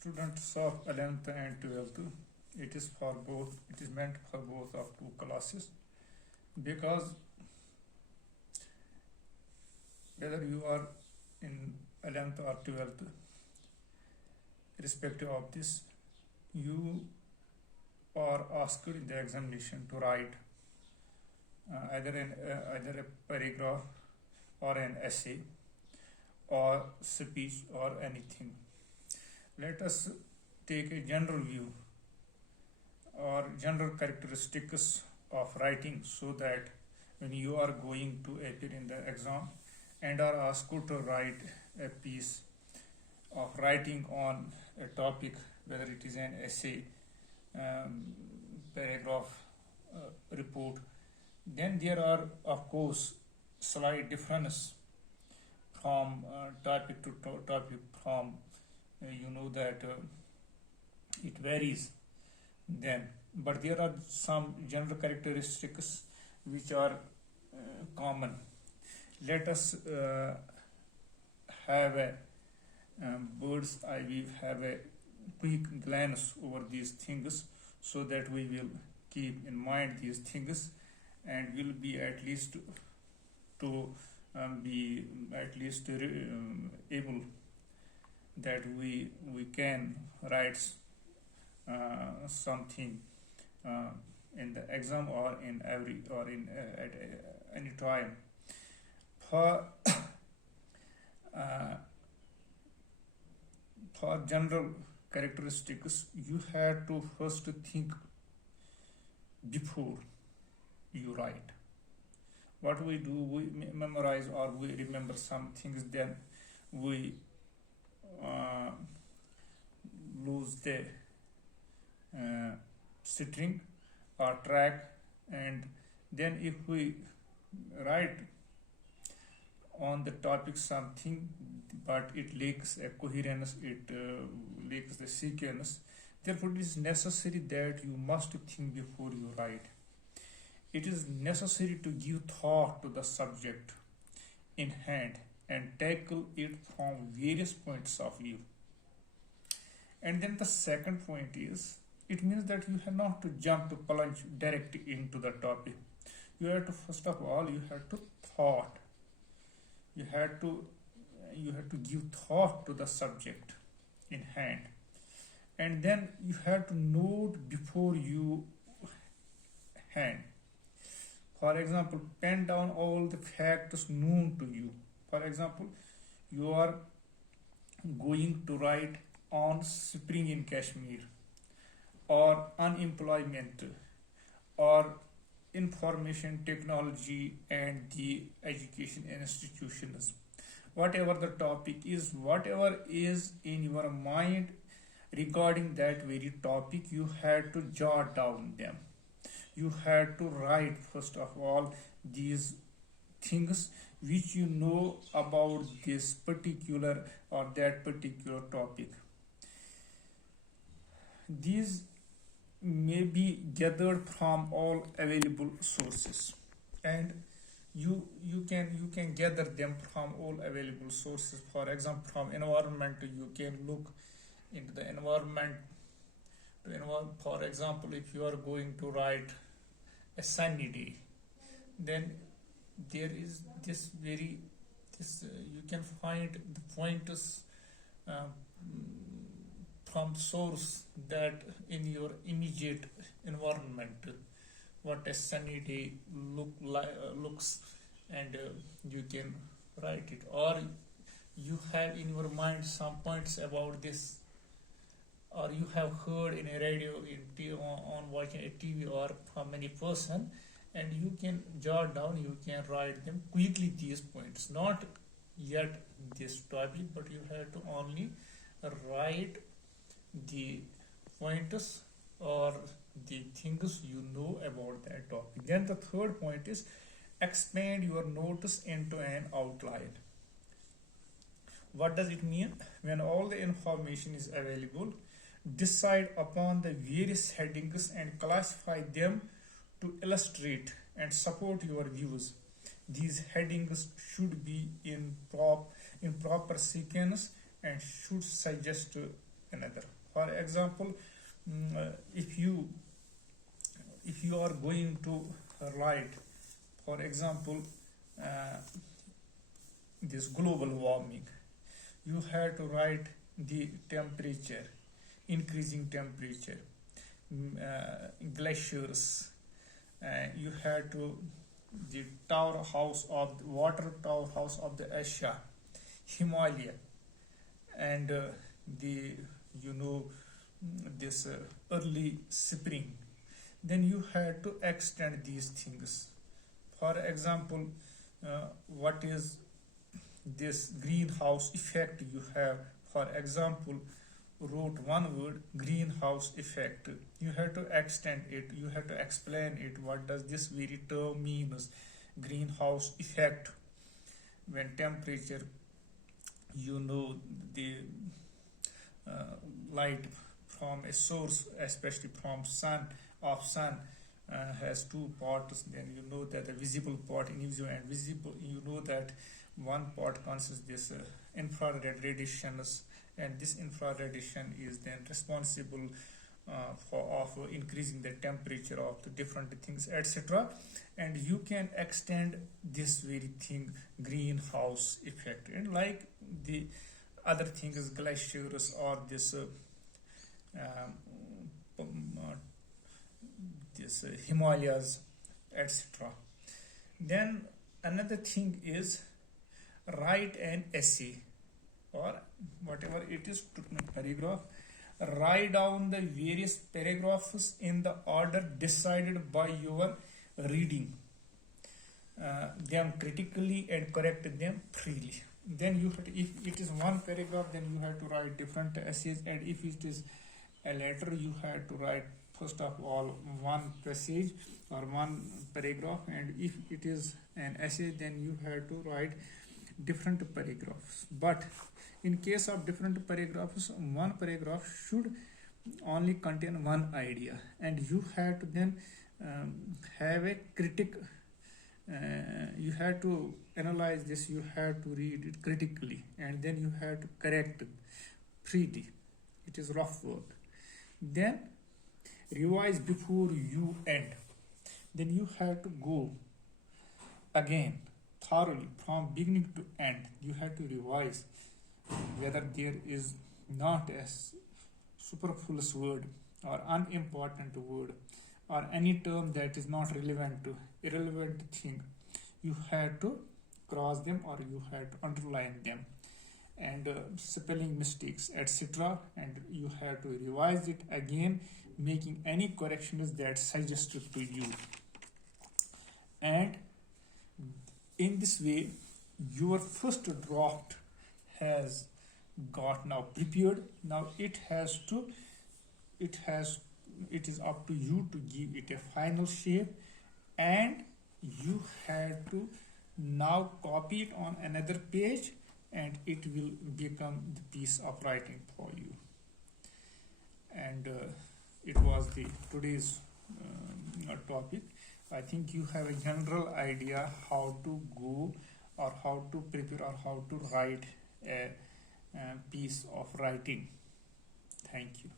students of 11th and 12th, it is for both, it is meant for both of two classes, because whether you are in 11th or 12th, irrespective of this, you are asked in the examination to write either a paragraph or an essay or speech or anything. Let us take a general view or general characteristics of writing, so that when you are going to appear in the exam and are asked to write a piece of writing on a topic, whether it is an essay, paragraph, report, then there are of course slight difference from topic to topic. From that it varies then, but there are some general characteristics which are common. Let us have a bird's eye view, have a quick glance over these things, so that we will keep in mind these things and will be at least to be at least able that we can write something in the exam or in every or in at any time. For for general characteristics, you have to first think before you write. What we do, we memorize or we remember some things, then we lose the string or track, and then if we write on the topic something, but it lacks a coherence, it lacks the sequence, therefore it is necessary that you must think before you write. It is necessary to give thought to the subject in hand and tackle it from various points of view. And then the second point is, it means that you have not to jump to plunge direct into the topic. You have to, first of all, you have to thought. You have to give thought to the subject in hand, and then you have to note before you hand. For example, pen down all the facts known to you. For example, you are going to write on spring in Kashmir, or unemployment, or information technology and the education institutions. Whatever the topic is, whatever is in your mind regarding that very topic, you have to jot down them. You have to write first of all these things which you know about this particular or that particular topic. These may be gathered from all available sources, and you can gather them from all available sources. For example, from environment, you can look into the environment. For example, if you are going to write a sunny day, then there is you can find the pointers from source that in your immediate environment, what a sunny day looks, and you can write it. Or you have in your mind some points about this, or you have heard in a radio, on watching a TV, or from any person, and you can jot down, you can write them quickly, these points, not yet this topic, but you have to only write the pointers or the things you know about that topic. Then the third point is, expand your notes into an outline. What does it mean? When all the information is available, decide upon the various headings and classify them to illustrate and support your views. These headings should be in proper sequence and should suggest another. For example, if you are going to write, for example, uh, this global warming, you have to write the temperature, increasing temperature, glaciers, you have to the tower house of the water tower house of the Asia, Himalaya, and the you know this early spring. Then you have to extend these things. For example, what is this greenhouse effect you have? For example, wrote one word, greenhouse effect. You have to extend it, you have to explain it. What does this very term means? Greenhouse effect. When temperature, the light from a source, especially from sun, has two parts. Then you know that the visible part, invisible and visible. You know that one part consists this infrared radiations, and this infrared radiation is then responsible of increasing the temperature of the different things, etc. And you can extend this very thing, greenhouse effect, and like the other thing is glaciers or this Himalayas, etc. Then another thing is write an essay or whatever it is, paragraph. Write down the various paragraphs in the order decided by your reading them critically and correct them freely. Then you have to, if it is one paragraph, then you have to write different essays, and if it is a letter, you have to write first of all one passage or one paragraph, and if it is an essay, then you have to write different paragraphs. But in case of different paragraphs, one paragraph should only contain one idea, and you have to then have a critic. You have to analyze this, you have to read it critically, and then you have to correct freely. It is rough work. Then revise before you end. Then you have to go again thoroughly from beginning to end. You have to revise whether there is not a superfluous word or unimportant word or any term that is not relevant to irrelevant thing. You have to cross them or you have to underline them, and spelling mistakes, etc. And you have to revise it again, making any corrections that suggested to you. And in this way, your first draft has got now prepared. Now it is up to you to give it a final shape, and you have to now copy it on another page, and it will become the piece of writing for you. And it was the today's topic. I think you have a general idea how to go or how to prepare or how to write a piece of writing. Thank you.